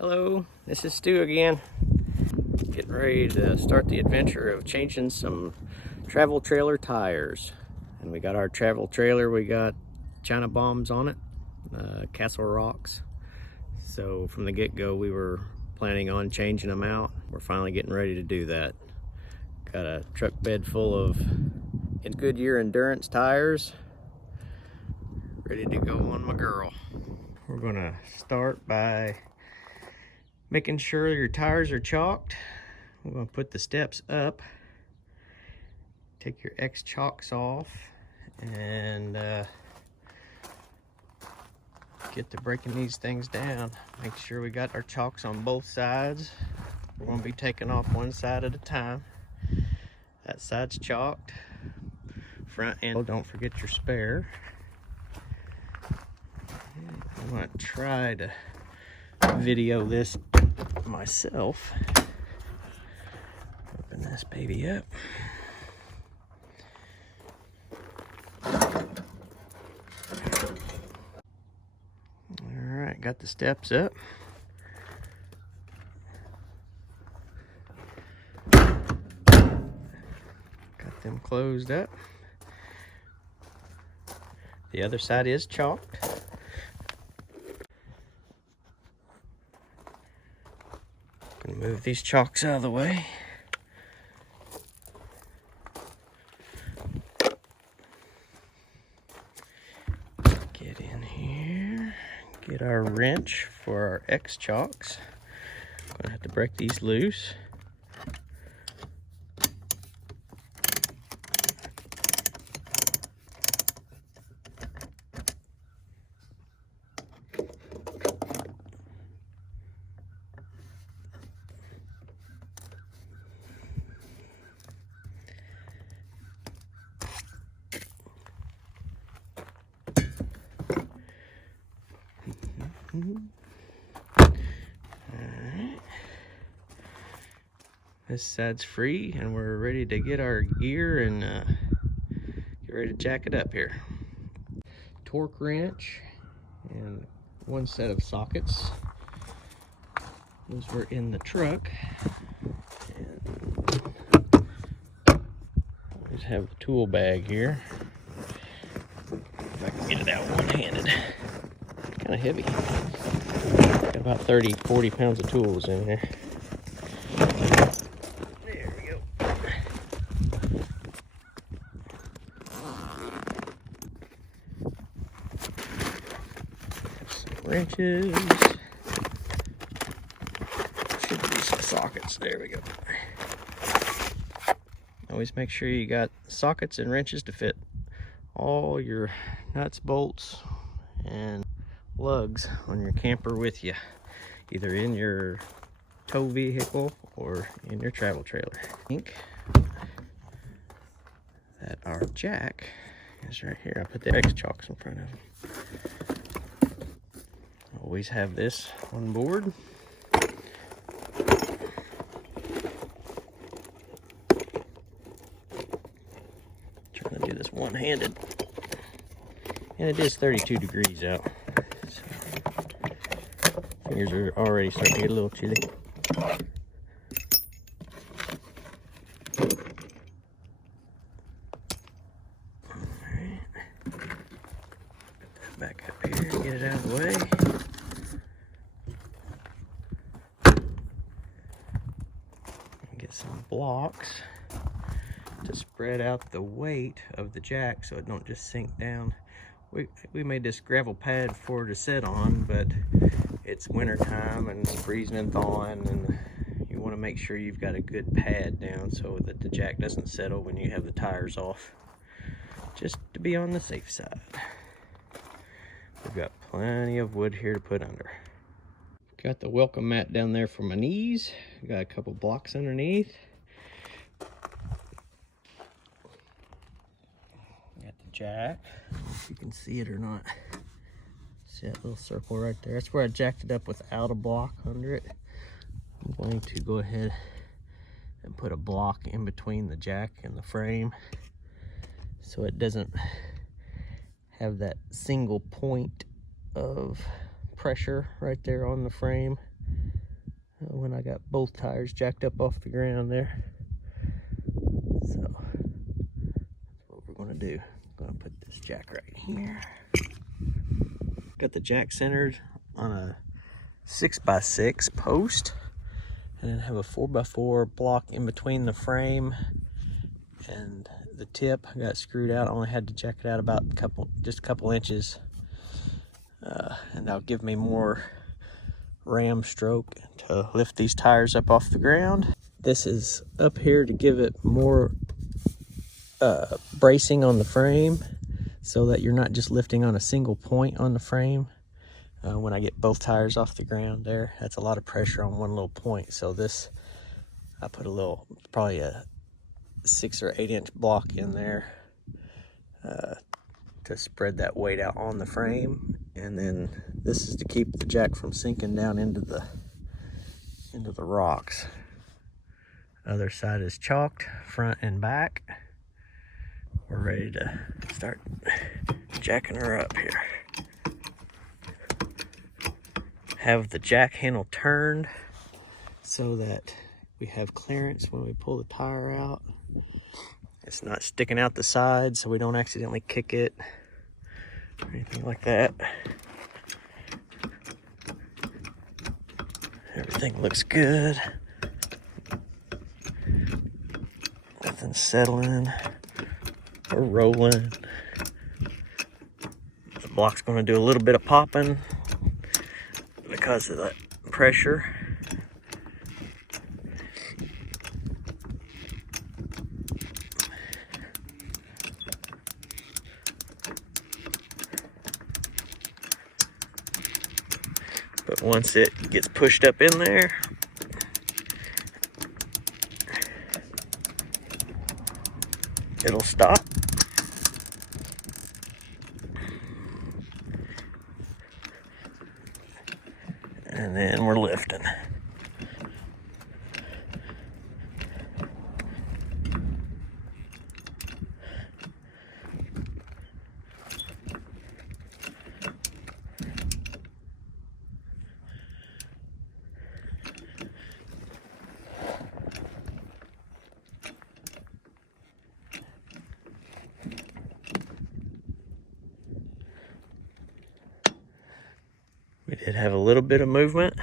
Hello, this is Stu again. Getting ready to start the adventure of changing some travel trailer tires. And we got our travel trailer, we got China bombs on it, Castle rocks. So from the get-go we were planning on changing them out. We're finally getting ready to do that. Got a truck bed full of Goodyear Endurance tires, ready to go on my girl. We're gonna start by making sure your tires are chalked. We're going to put the steps up, take your X chocks off, and get to breaking these things down. Make sure we got our chocks on both sides. We're going to be taking off one side at a time. That side's chalked, front end. Don't forget your spare. I'm going to try to video this myself. Open this baby up. Alright, got the steps up. Got them closed up. The other side is chalked. Gonna move these chalks out of the way. Get in here. Get our wrench for our X chocks. Gonna have to break these loose. Alright. This side's free and we're ready to get our gear and get ready to jack it up here. Torque wrench and one set of sockets. Those were in the truck. And I just have the tool bag here. If I can get it out one-handed. Kind of heavy. Got about 30-40 pounds of tools in here. There we go. Some wrenches. Should be some sockets. There we go. Always make sure you got sockets and wrenches to fit all your nuts, bolts, and lugs on your camper with you, either in your tow vehicle or in your travel trailer. I think that our jack is right here. I put the X chocks in front of him. Always have this on board. Trying to do this one-handed, and it is 32 degrees out. Fingers are already starting to get a little chilly. Alright. Put that back up here and get it out of the way. And get some blocks to spread out the weight of the jack so it don't just sink down. We made this gravel pad for it to sit on, but it's winter time and it's freezing and thawing, and you want to make sure you've got a good pad down so that the jack doesn't settle when you have the tires off, just to be on the safe side. We've got plenty of wood here to put under. Got the welcome mat down there for my knees. Got a couple blocks underneath. Got the jack, if you can see it or not. See that little circle right there? That's where I jacked it up without a block under it. I'm going to go ahead and put a block in between the jack and the frame so it doesn't have that single point of pressure right there on the frame. when I got both tires jacked up off the ground there. So that's what we're gonna do. I'm gonna put this jack right here. Got the jack centered on a 6x6 post, and then have a 4x4 block in between the frame and the tip. I got it screwed out. I only had to jack it out about just a couple inches, and that'll give me more ram stroke to lift these tires up off the ground. This is up here to give it more bracing on the frame, so that you're not just lifting on a single point on the frame. When I get both tires off the ground there, that's a lot of pressure on one little point. So this, I put a little, probably a 6 or 8 inch block in there to spread that weight out on the frame. And then this is to keep the jack from sinking down into the rocks. Other side is chalked, front and back. We're ready to start jacking her up here. Have the jack handle turned so that we have clearance when we pull the tire out. It's not sticking out the side, so we don't accidentally kick it or anything like that. Everything looks good. Nothing's settling or rolling. The block's going to do a little bit of popping because of that pressure. But once it gets pushed up in there, it'll stop. And then we're lifting. We did have a little bit of movement.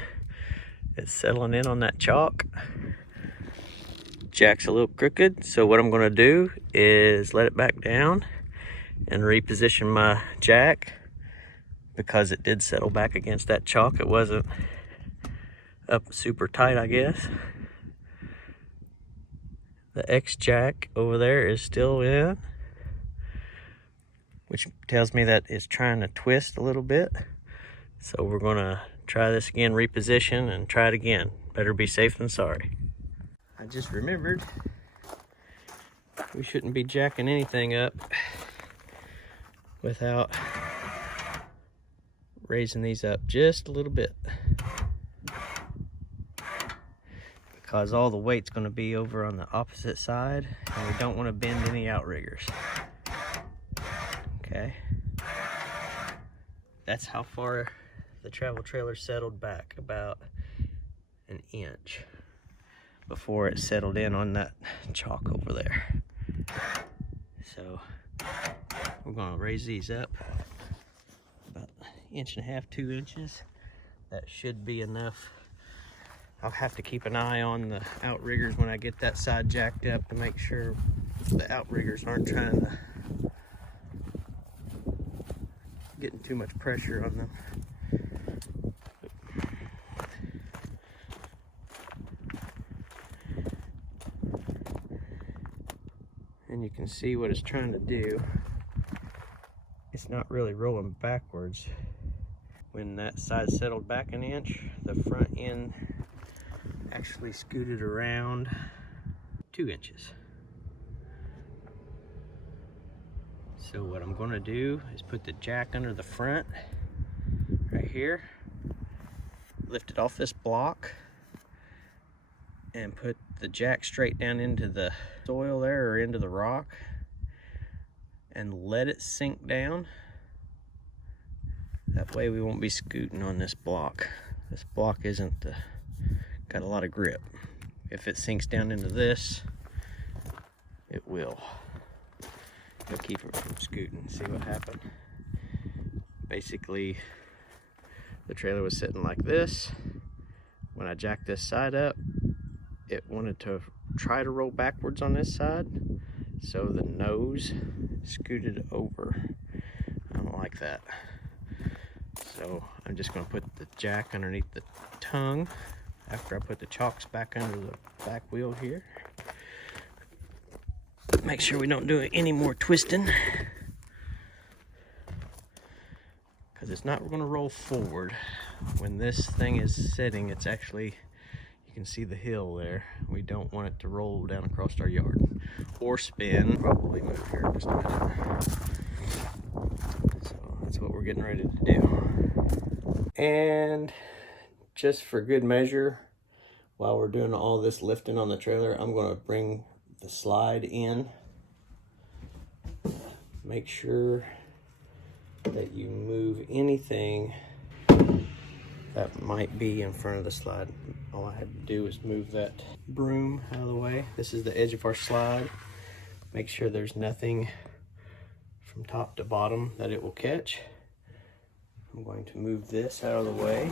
It's settling in on that chalk. Jack's a little crooked, so what I'm gonna do is let it back down and reposition my jack, because it did settle back against that chalk. It wasn't up super tight, I guess. The X jack over there is still in, which tells me that it's trying to twist a little bit. So we're gonna try this again, reposition, and try it again. Better be safe than sorry. I just remembered we shouldn't be jacking anything up without raising these up just a little bit, because all the weight's gonna be over on the opposite side, and we don't wanna bend any outriggers. Okay, that's how far the travel trailer settled back, about an inch before it settled in on that chalk over there. So we're gonna raise these up about 1.5 to 2 inches. That should be enough. I'll have to keep an eye on the outriggers when I get that side jacked up to make sure the outriggers aren't trying to getting too much pressure on them. And you can see what it's trying to do. It's not really rolling backwards. When that side settled back an inch, the front end actually scooted around 2 inches. So what I'm gonna do is put the jack under the front right here, lift it off this block, and put the jack straight down into the soil there, or into the rock, and let it sink down. That way we won't be scooting on this block. This block isn't the got a lot of grip. If it sinks down into this, it will. It'll keep it from scooting. See what happened? Basically, the trailer was sitting like this. When I jacked this side up, it wanted to try to roll backwards on this side, so the nose scooted over. I don't like that. So I'm just going to put the jack underneath the tongue after I put the chocks back under the back wheel here. Make sure we don't do any more twisting, because it's not going to roll forward. When this thing is sitting, it's actually, you can see the hill there. We don't want it to roll down across our yard or spin. Probably move here in just a minute. So that's what we're getting ready to do. And just for good measure, while we're doing all this lifting on the trailer, I'm going to bring the slide in. Make sure that you move anything that might be in front of the slide. All I had to do is move that broom out of the way. This is the edge of our slide. Make sure there's nothing from top to bottom that it will catch. I'm going to move this out of the way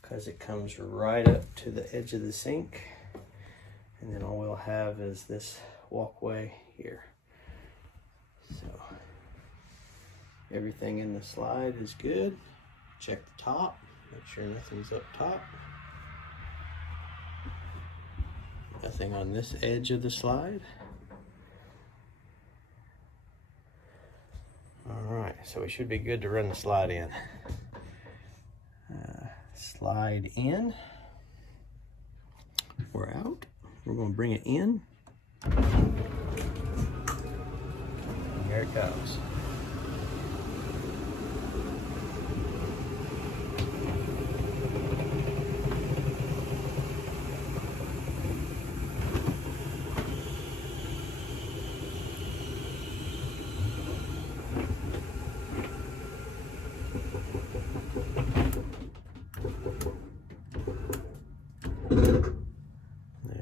because it comes right up to the edge of the sink. And then all we'll have is this walkway here. So everything in the slide is good. Check the top, make sure nothing's up top. Nothing on this edge of the slide. All right, so we should be good to run the slide in. Slide in. We're out. We're going to bring it in. And here it goes.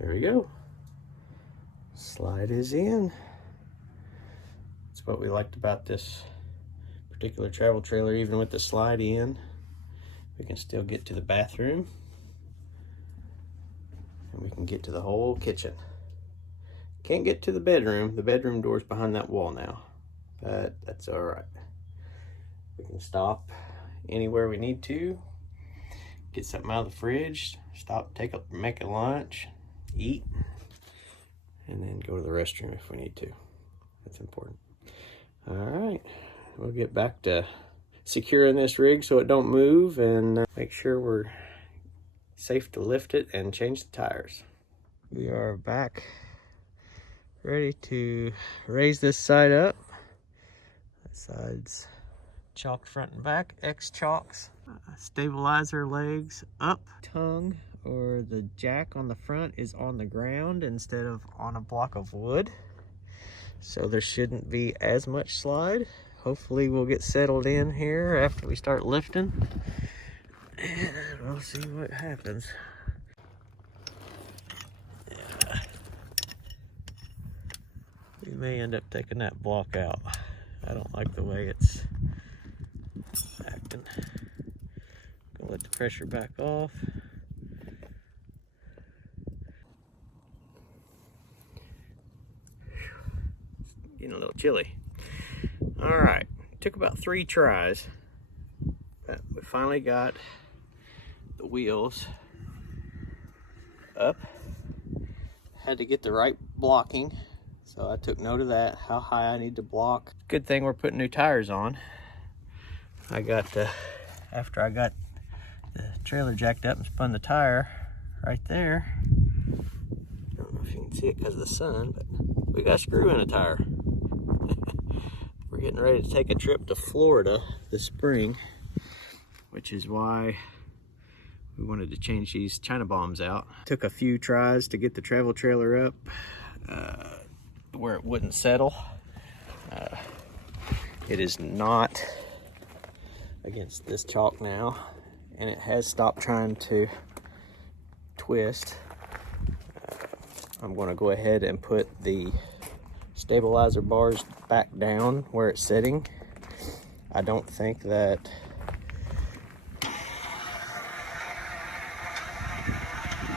There we go. Slide is in. That's what we liked about this particular travel trailer. Even with the slide in, we can still get to the bathroom, and we can get to the whole kitchen. Can't get to the bedroom. The bedroom door's behind that wall now, but that's all right. We can stop anywhere we need to, get something out of the fridge, stop, make a lunch, eat, and then go to the restroom if we need to. That's important. All right, we'll get back to securing this rig so it don't move, and make sure we're safe to lift it and change the tires. We are back, ready to raise this side up. That side's chalked front and back, X chocks. Stabilizer legs up. Tongue or the jack on the front is on the ground instead of on a block of wood, so there shouldn't be as much slide. Hopefully we'll get settled in here after we start lifting, and we'll see what happens. Yeah. We may end up taking that block out. I don't like the way it's acting. Gonna let the pressure back off. Getting a little chilly. All right, took about 3 tries, but we finally got the wheels up. Had to get the right blocking, so I took note of that, how high I need to block. Good thing we're putting new tires on. I got after I got the trailer jacked up and spun the tire right there. I don't know if you can see it because of the sun, but we got a screw in a tire. We're getting ready to take a trip to Florida this spring, which is why we wanted to change these China bombs out. Took a few tries to get the travel trailer up where it wouldn't settle. It is not against this chalk now, and it has stopped trying to twist, I'm going to go ahead and put the stabilizer bars back down where it's sitting. I don't think that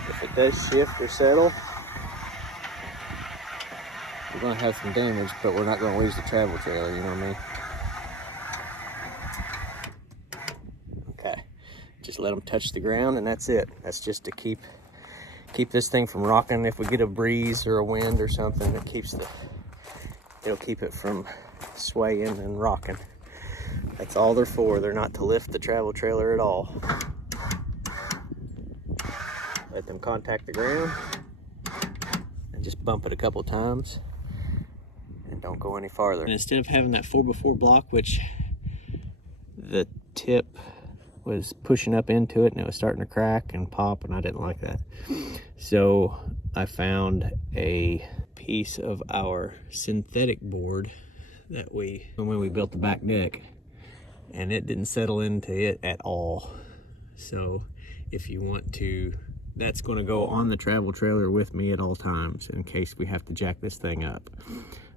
if it does shift or settle, we're going to have some damage, but we're not going to lose the travel trailer, you know what I mean? Okay, just let them touch the ground and that's it. That's just to keep this thing from rocking. If we get a breeze or a wind or something, it'll keep it from swaying and rocking. That's all they're for. They're not to lift the travel trailer at all. Let them contact the ground and just bump it a couple times and don't go any farther. And instead of having that 4x4 block, which the tip was pushing up into it and it was starting to crack and pop, and I didn't like that. So I found a piece of our synthetic board that when we built the back deck, and it didn't settle into it at all. So if you want to, that's going to go on the travel trailer with me at all times in case we have to jack this thing up.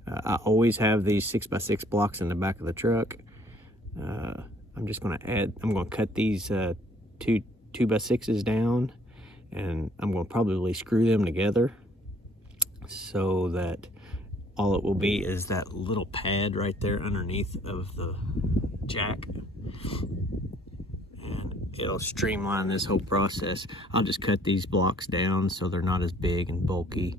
I always have these 6x6 blocks in the back of the truck. I'm just going to cut these 2x6s down, and I'm going to probably screw them together so that all it will be is that little pad right there underneath of the jack, and it'll streamline this whole process. I'll just cut these blocks down so they're not as big and bulky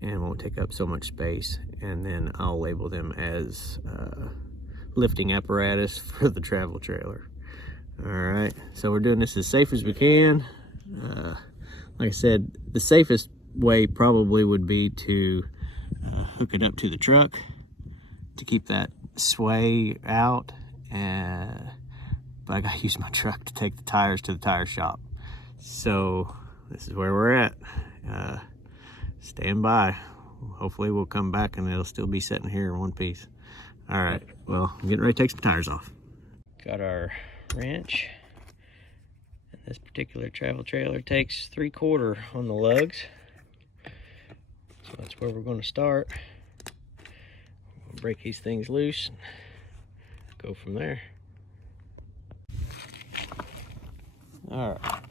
and won't take up so much space, and then I'll label them as lifting apparatus for the travel trailer. All right, so we're doing this as safe as we can. Like I said, the safest way probably would be to hook it up to the truck to keep that sway out, but I gotta use my truck to take the tires to the tire shop. So this is where we're at. Stand by. Hopefully we'll come back and it'll still be sitting here in one piece. All right, well, I'm getting ready to take some tires off. Got our wrench. And this particular travel trailer takes 3/4 on the lugs. So that's where we're going to start. We'll break these things loose and go from there. All right.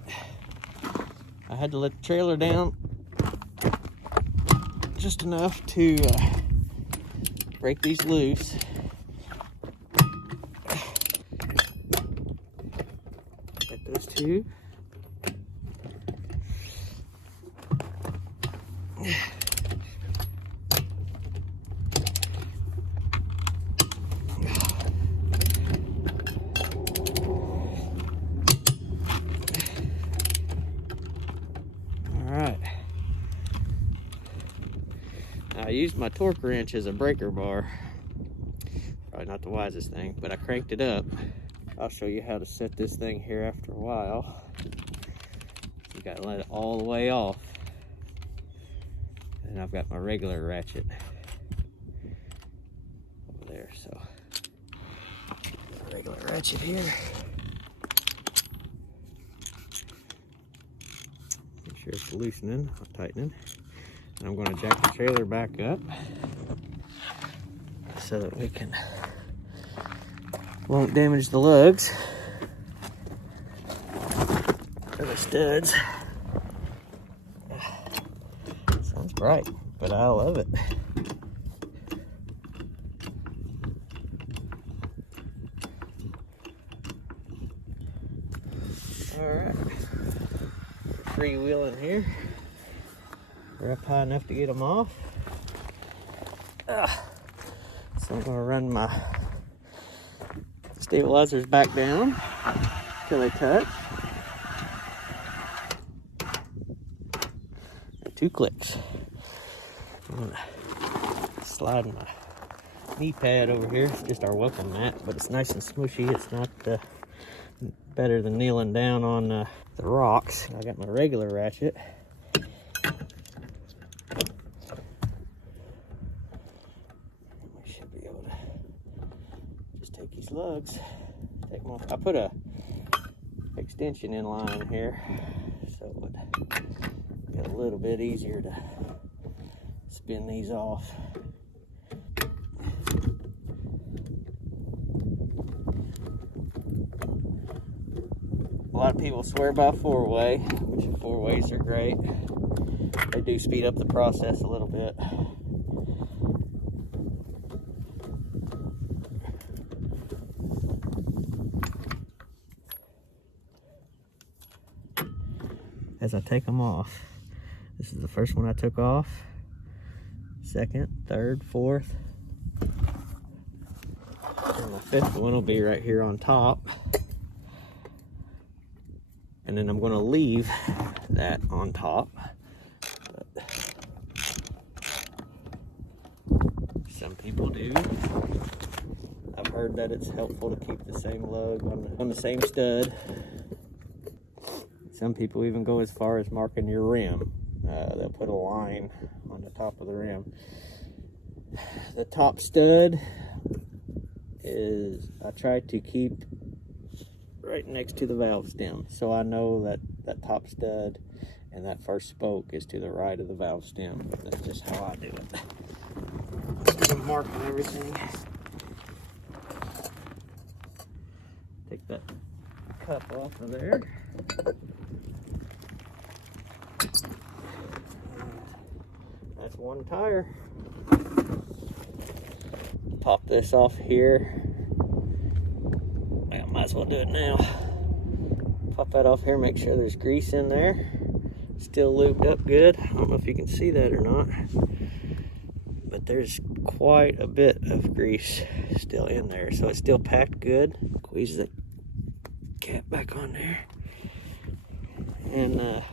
I had to let the trailer down just enough to break these loose. Get those two. I used my torque wrench as a breaker bar. Probably not the wisest thing, but I cranked it up. I'll show you how to set this thing here after a while. You gotta let it all the way off. And I've got my regular ratchet over there, so regular ratchet here. Make sure it's loosening, not tightening. And I'm going to jack the trailer back up so that we won't damage the lugs or the studs. Sounds bright, but I love it. All right, freewheeling here. We're up high enough to get them off. So I'm gonna run my stabilizers back down till they touch. And 2 clicks. I'm gonna slide my knee pad over here. It's just our welcome mat, but it's nice and smushy. It's not better than kneeling down on the rocks. I got my regular ratchet. Take these lugs, take them off. I put a extension in line here so it would little bit easier to spin these off. A lot of people swear by 4-way, which 4-ways are great. They do speed up the process a little bit. As I take them off, this is the first one I took off, second, third, fourth, and the fifth one will be right here on top. And then I'm going to leave that on top. But some people do. I've heard that it's helpful to keep the same lug on the same stud. Some people even go as far as marking your rim. They'll put a line on the top of the rim. The top stud is, I try to keep right next to the valve stem, so I know that that top stud and that first spoke is to the right of the valve stem. That's just how I do it. So I'm marking everything. Take that cup off of there. That's one tire. Pop this off here. I might as well do it now. Pop that off here, make sure there's grease in there. Still lubed up good. I don't know if you can see that or not, but there's quite a bit of grease still in there, so it's still packed good. Squeeze the cap back on there. And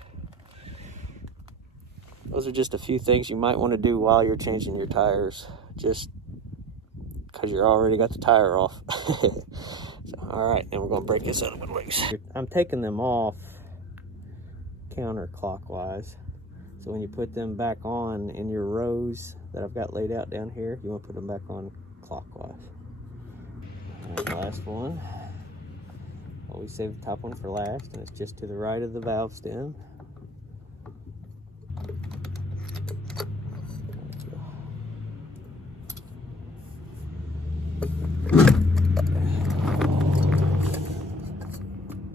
those are just a few things you might want to do while you're changing your tires, just because you already got the tire off. So, all right, and we're going to break this other one loose. I'm taking them off counterclockwise. So when you put them back on in your rows that I've got laid out down here, you want to put them back on clockwise. All right, last one. Always save the top one for last, and it's just to the right of the valve stem.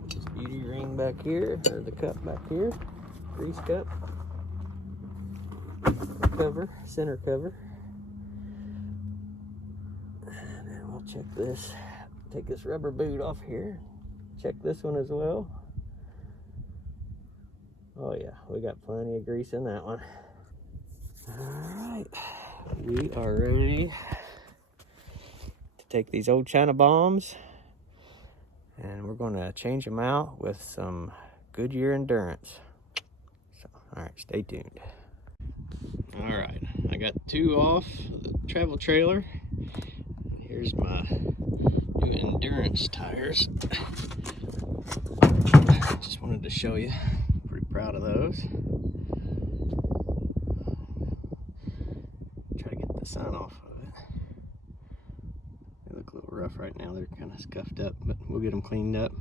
This beauty ring back here, or the cup back here, grease cup, cover, center cover. And then we'll check this, take this rubber boot off here, check this one as well. Oh yeah, we got plenty of grease in that one. All right, we are ready to take these old China bombs and we're going to change them out with some Goodyear Endurance. So, all right, stay tuned. All right, I got two off the travel trailer. Here's my new Endurance tires. Just wanted to show you. Pretty proud of those. Try to get the sun off of it. They look a little rough right now. They're kind of scuffed up, but we'll get them cleaned up.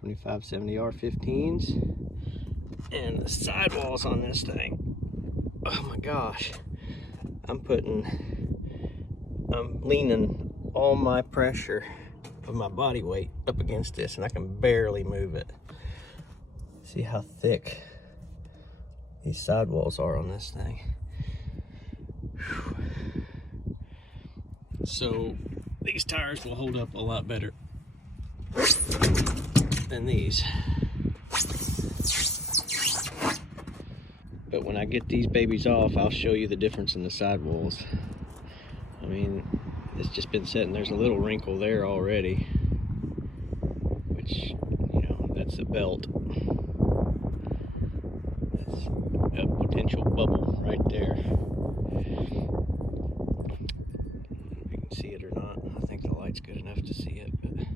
2570 R15s. And the sidewalls on this thing. Oh my gosh. I'm leaning all my pressure of my body weight up against this, and I can barely move it. See how thick these sidewalls are on this thing. Whew. So these tires will hold up a lot better than these. But when I get these babies off, I'll show you the difference in the sidewalls. I mean, it's just been sitting, there's a little wrinkle there already, which, you know, that's a belt. That's a potential bubble right there. If you can see it or not, I think the light's good enough to see it. But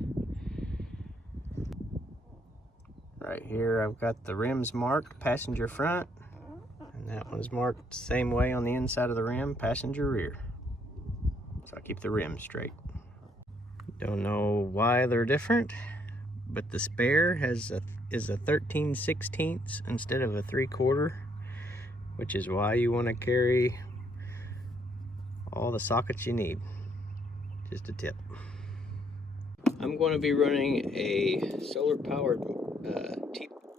right here, I've got the rims marked, passenger front, and that one's marked the same way on the inside of the rim, passenger rear. So I keep the rim straight. Don't know why they're different, but the spare is a 13/16 instead of a 3/4, which is why you want to carry all the sockets you need. Just a tip. I'm going to be running a solar powered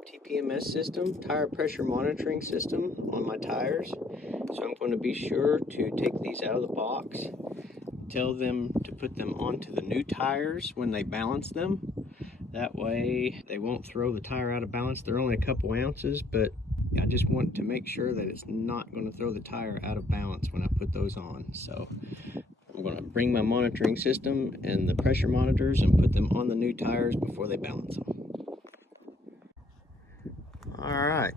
TPMS system, tire pressure monitoring system, on my tires. So I'm going to be sure to take these out of the box, tell them to put them onto the new tires when they balance them. That way they won't throw the tire out of balance. They're only a couple ounces, but I just want to make sure that it's not going to throw the tire out of balance when I put those on. So I'm going to bring my monitoring system and the pressure monitors and put them on the new tires before they balance them. Alright,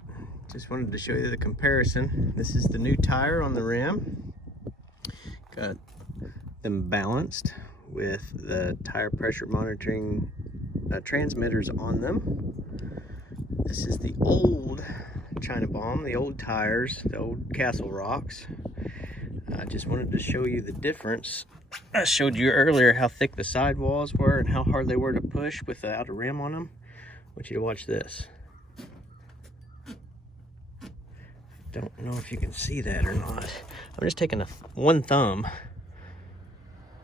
just wanted to show you the comparison. This is the new tire on the rim. Got them balanced with the tire pressure monitoring transmitters on them. This is the old China Bomb, the old tires, the old Castle Rocks. I just wanted to show you the difference. I showed you earlier how thick the sidewalls were and how hard they were to push without a rim on them. I want you to watch this. Don't know if you can see that or not. I'm just taking one thumb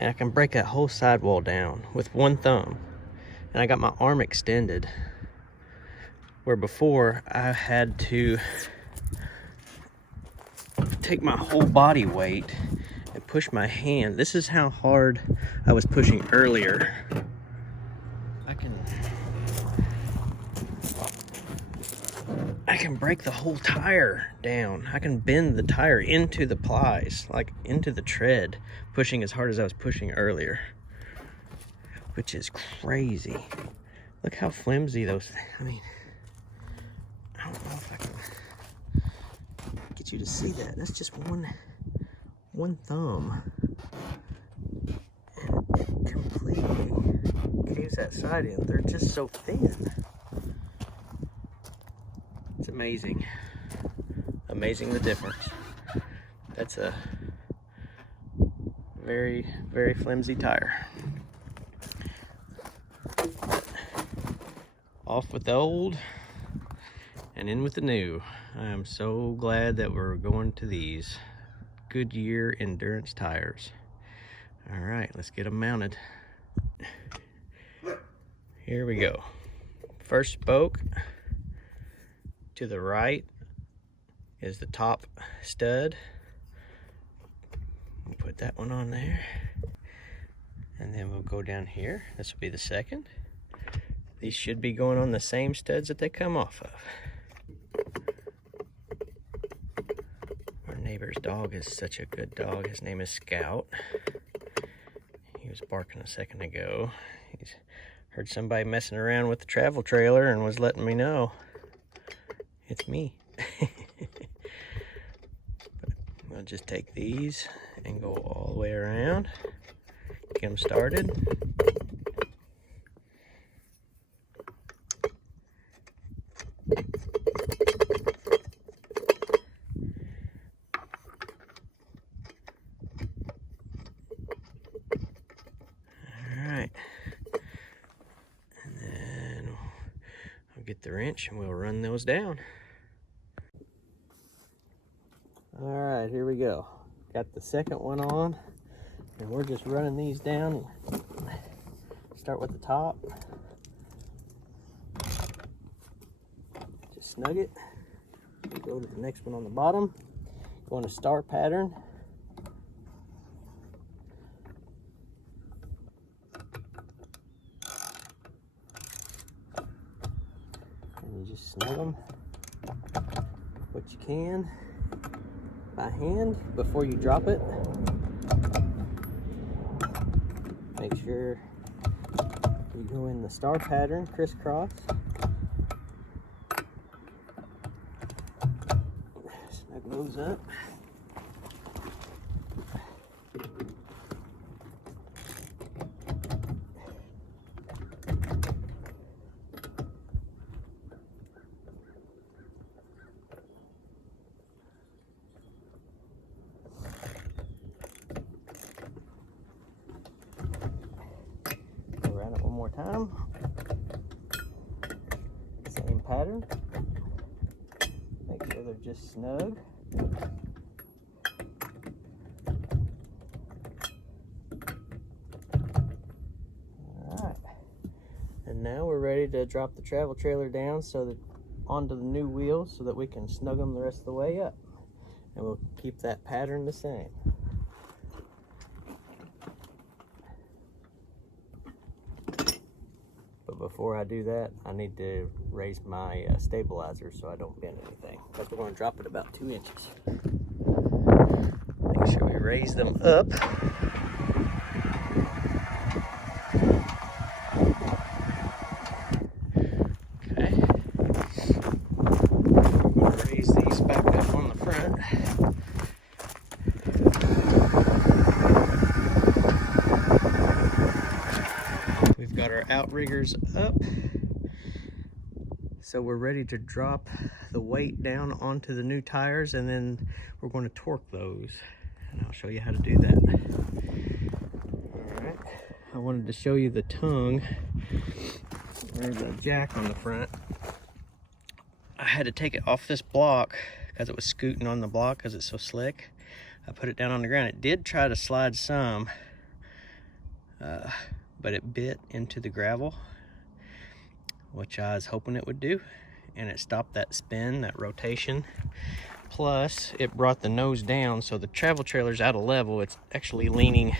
and I can break that whole sidewall down with one thumb. And I got my arm extended, where before I had to take my whole body weight and push my hand. This is how hard I was pushing earlier. I can break the whole tire down. I can bend the tire into the plies, like into the tread, pushing as hard as I was pushing earlier, which is crazy. Look how flimsy those things. I mean, I don't know if I can get you to see that. That's just one thumb. And it completely caves that side in. They're just so thin. It's amazing. Amazing the difference. That's a very, very flimsy tire. Off with the old and in with the new. I am so glad that we're going to these Goodyear Endurance tires. All right, let's get them mounted. Here we go. First spoke to the right is the top stud. We'll put that one on there. And then we'll go down here. This will be the second. These should be going on the same studs that they come off of. Our neighbor's dog is such a good dog. His name is Scout. He was barking a second ago. He's heard somebody messing around with the travel trailer and was letting me know. It's me. I'll just take these and go all the way around. Get them started. Alright. And then I'll get the wrench and we'll run those down. Alright, here we go. Got the second one on, and we're just running these down. Start with the top. Just snug it. Go to the next one on the bottom. Go in a star pattern. And you just snug them what you can by hand before you drop it. Make sure you go in the star pattern, crisscross. Snug those up. Around it one more time. Same pattern. Make sure they're just snug. Alright. And now we're ready to drop the travel trailer down so that onto the new wheels so that we can snug them the rest of the way up. And we'll keep that pattern the same. But before I do that, I need to raise my stabilizer so I don't bend anything. Because we're going to drop it about 2 inches. Make sure we raise them up. Okay. We're going to raise these back up on the front. We've got our outriggers up, so we're ready to drop the weight down onto the new tires, and then we're going to torque those, and I'll show you how to do that. All right, I wanted to show you the tongue or the jack on the front. I had to take it off this block because it was scooting on the block because it's so slick. I put it down on the ground. It did try to slide some, but it bit into the gravel, which I was hoping it would do, and it stopped that spin, that rotation. Plus, it brought the nose down, so the travel trailer's out of level. It's actually leaning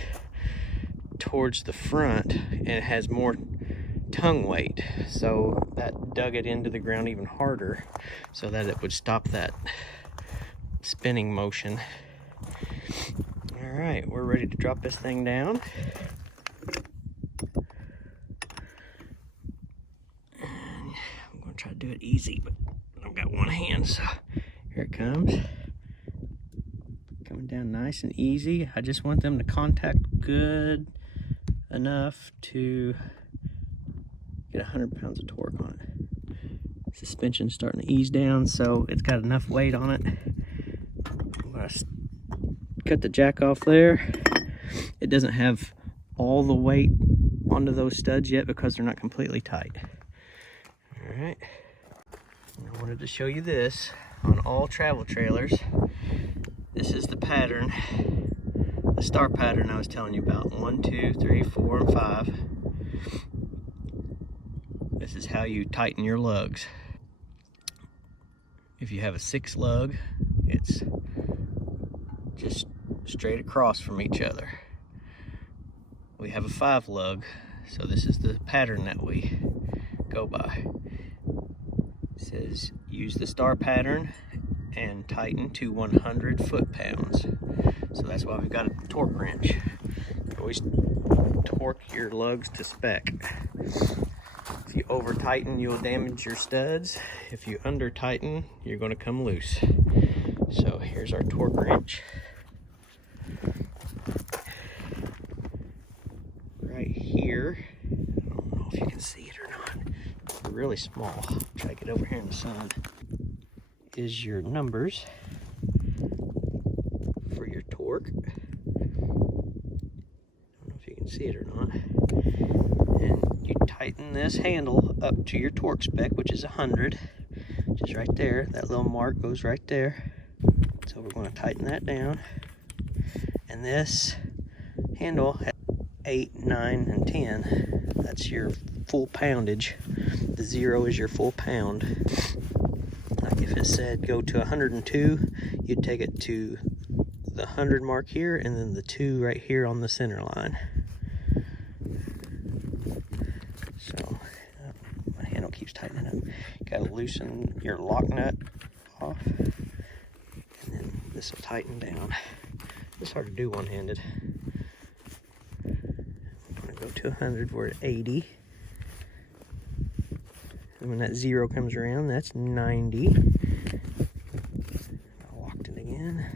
towards the front, and it has more tongue weight, so that dug it into the ground even harder so that it would stop that spinning motion. All right, we're ready to drop this thing down. Try to do it easy, but I've got one hand, so here it comes. Coming down nice and easy. I just want them to contact good enough to get 100 pounds of torque on it. Suspension's starting to ease down, so it's got enough weight on it. I'm gonna cut the jack off there. It doesn't have all the weight onto those studs yet because they're not completely tight. All right, I wanted to show you this on all travel trailers. This is the pattern, the star pattern I was telling you about. 1, 2, 3, 4, and 5. This is how you tighten your lugs. If you have a 6 lug, it's just straight across from each other. We have a 5 lug, so this is the pattern that we go by. It says use the star pattern and tighten to 100 foot-pounds. So that's why we've got a torque wrench. You always torque your lugs to spec. If you over tighten, you'll damage your studs. If you under tighten, you're going to come loose. So here's our torque wrench. Right here, I don't know if you can see it or not. It's really small. Try to get over here in the sun. Is your numbers for your torque. I don't know if you can see it or not. And you tighten this handle up to your torque spec, which is 100, which is right there. That little mark goes right there. So we're going to tighten that down. And this handle has 8, 9, and 10. That's your full poundage. The 0 is your full pound. Like if it said go to 102, you'd take it to the 100 mark here, and then the 2 right here on the center line. So my handle keeps tightening up. You gotta loosen your lock nut off, and then this will tighten down. It's hard to do one-handed. I'm gonna go to 100. We're at 80. And when that 0 comes around, that's 90. I locked it again.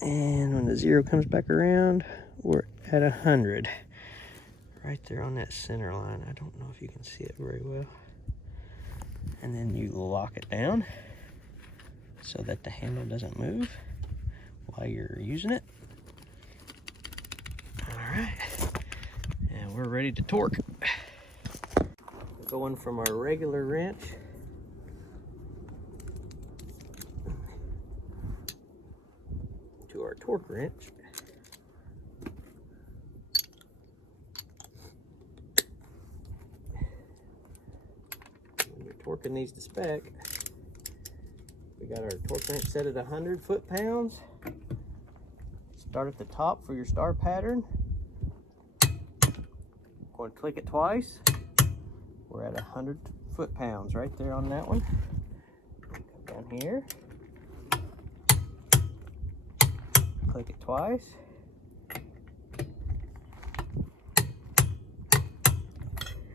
And when the 0 comes back around, we're at 100. Right there on that center line. I don't know if you can see it very well. And then you lock it down so that the handle doesn't move while you're using it. All right. And we're ready to torque. going from our regular wrench to our torque wrench. When you're torquing these to spec, we got our torque wrench set at 100 foot-pounds. Start at the top for your star pattern. Going to click it twice. We're at 100 foot-pounds right there on that one. Come down here. Click it twice.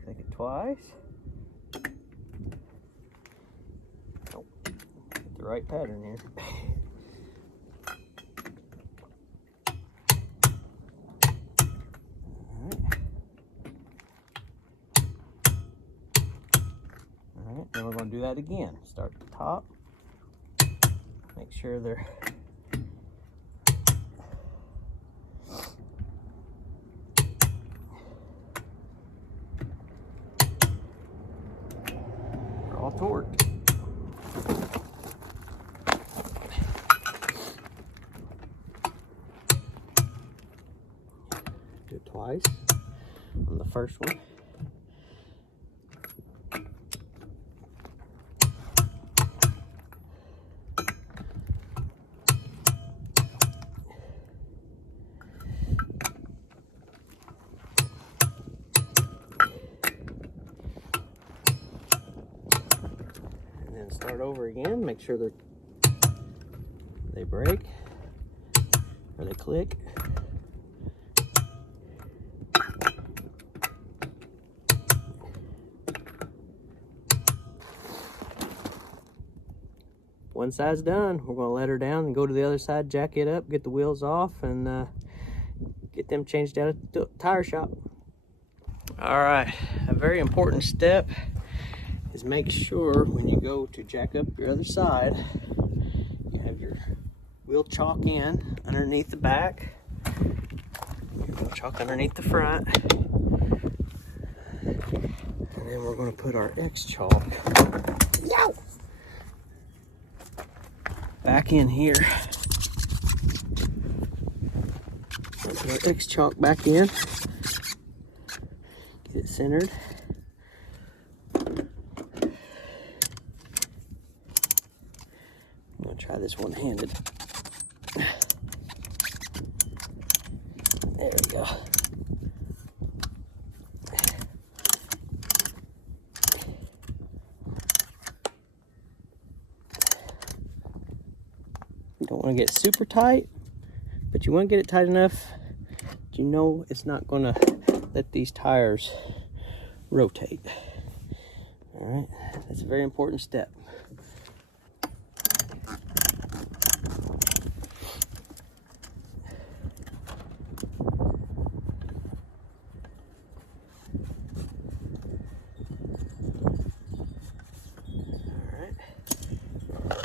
Click it twice. Oh, get the right pattern here. Alright, then we're going to do that again. Start at the top. Make sure they're all torqued. Do it twice on the first one. And start over again. Make sure they break or they click. One side's done. We're going to let her down and go to the other side, jack it up, get the wheels off, and get them changed out at the tire shop. All right, a very important step is make sure when you go to jack up your other side, you have your wheel chock in underneath the back, your wheel chock underneath the front, and then we're going to put our X chock back in here. Put our X chock back in, get it centered. I'm going to try this one-handed. There we go. You don't want to get super tight, but you want to get it tight enough that you know it's not going to let these tires rotate. All right, that's a very important step.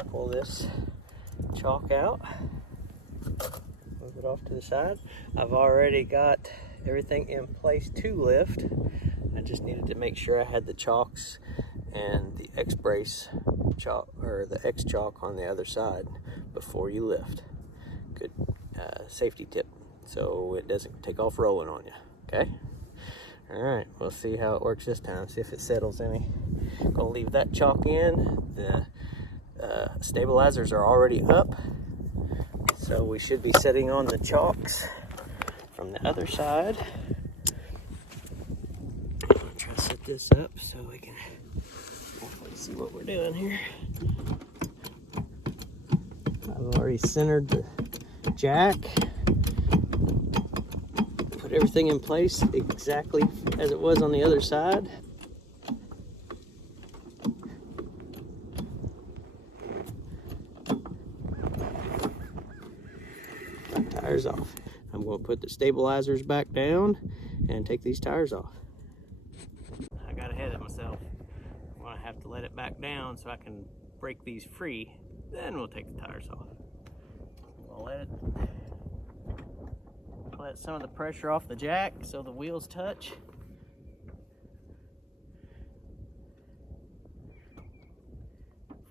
Pull this chalk out, move it off to the side. I've already got everything in place to lift. I just needed to make sure I had the chocks and the X brace chalk, or the X chalk on the other side before you lift. Good safety tip, so it doesn't take off rolling on you. Okay. All right, we'll see how it works this time. See if it settles any. Gonna leave that chalk in. The stabilizers are already up, so we should be sitting on the chocks from the other side. I'm gonna try to set this up so we can see what we're doing here. I've already centered the jack, put everything in place exactly as it was on the other side. Tires off. I'm going to put the stabilizers back down and take these tires off. I got ahead of myself. I'm going to have to let it back down so I can break these free. Then we'll take the tires off. We'll let some of the pressure off the jack so the wheels touch.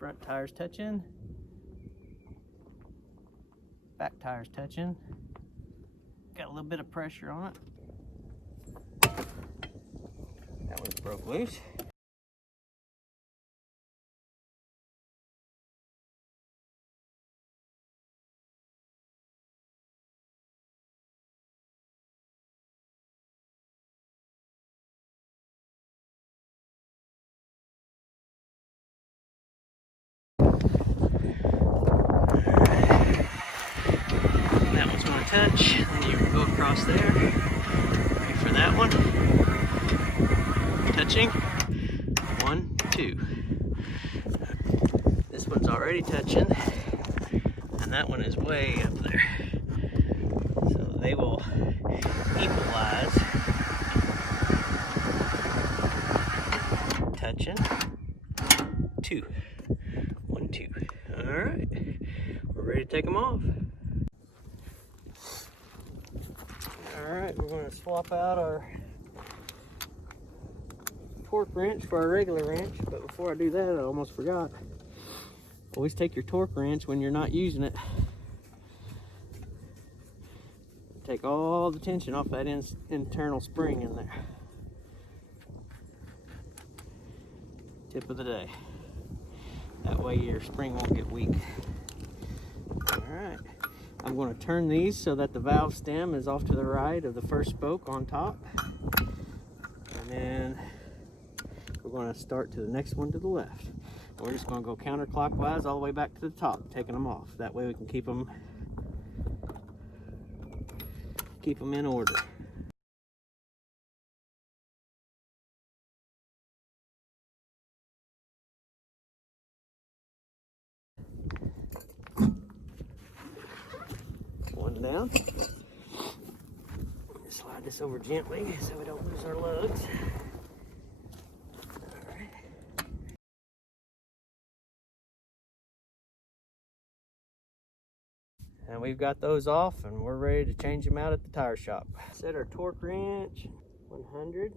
Front tires touching. Back tires touching. Got a little bit of pressure on it. That one's broke loose. That one's going to touch, and you can go across there. Ready for that one. Touching. 1, 2. This one's already touching, and that one is way up there. So they will equalize. Touching. 2. 1, 2. All right, we're ready to take them off. All right, we're going to swap out our torque wrench for our regular wrench, but before I do that, I almost forgot. Always take your torque wrench when you're not using it. Take all the tension off that internal spring in there. Tip of the day. That way your spring won't get weak. All right. I'm going to turn these so that the valve stem is off to the right of the first spoke on top. And then we're going to start to the next one to the left. We're just going to go counterclockwise all the way back to the top, taking them off. That way we can keep them in order. One down. Slide this over gently so we don't lose our lugs. All right. And we've got those off, and we're ready to change them out at the tire shop. Set our torque wrench 100.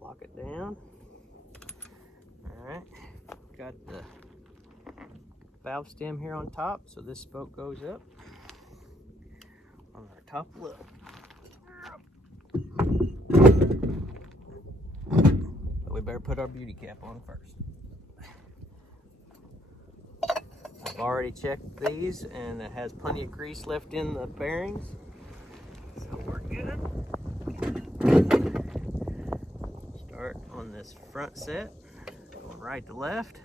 Lock it down. All right. Got the valve stem here on top, so this spoke goes up on our top lip. But we better put our beauty cap on first. I've already checked these, and it has plenty of grease left in the bearings, so we're good. Start on this front set, going right to left.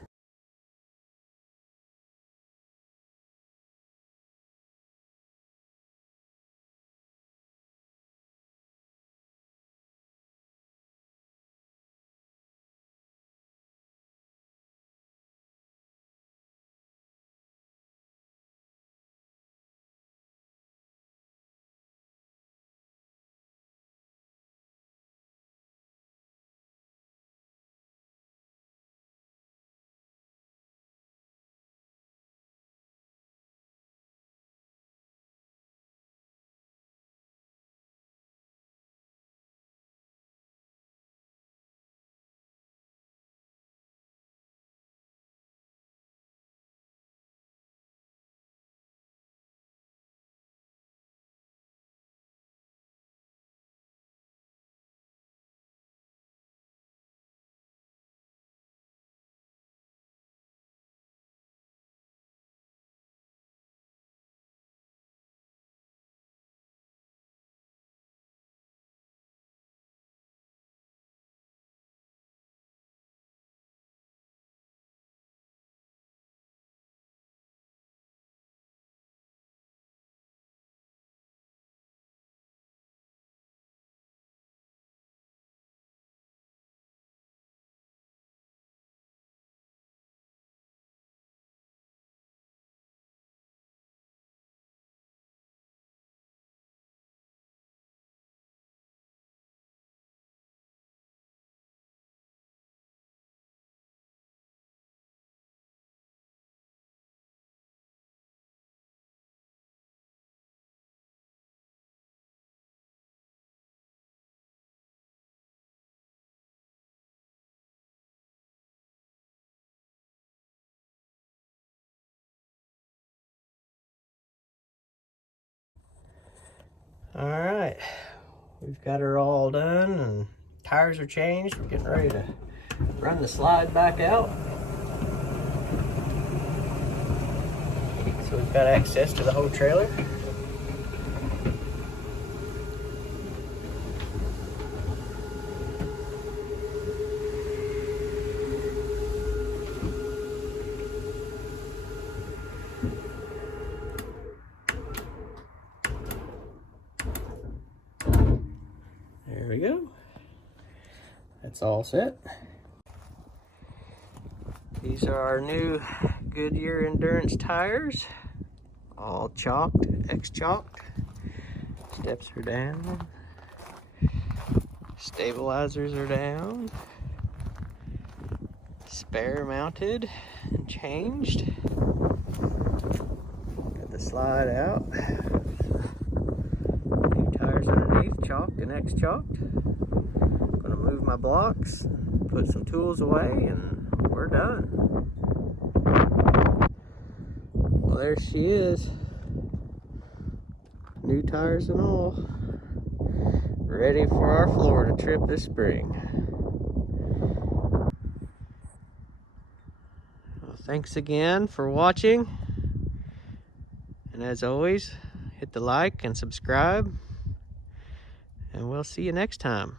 All right, we've got her all done and tires are changed. We're getting ready to run the slide back out. So we've got access to the whole trailer. There we go. That's all set. These are our new Goodyear Endurance tires. All chalked, X-chalked. Steps are down. Stabilizers are down. Spare mounted and changed. Got the slide out. New tires underneath, chalked and X-chalked. Gonna move my blocks, put some tools away, and we're done. Well, there she is. New tires and all. Ready for our Florida trip this spring. Well, thanks again for watching. And as always, hit the like and subscribe. And we'll see you next time.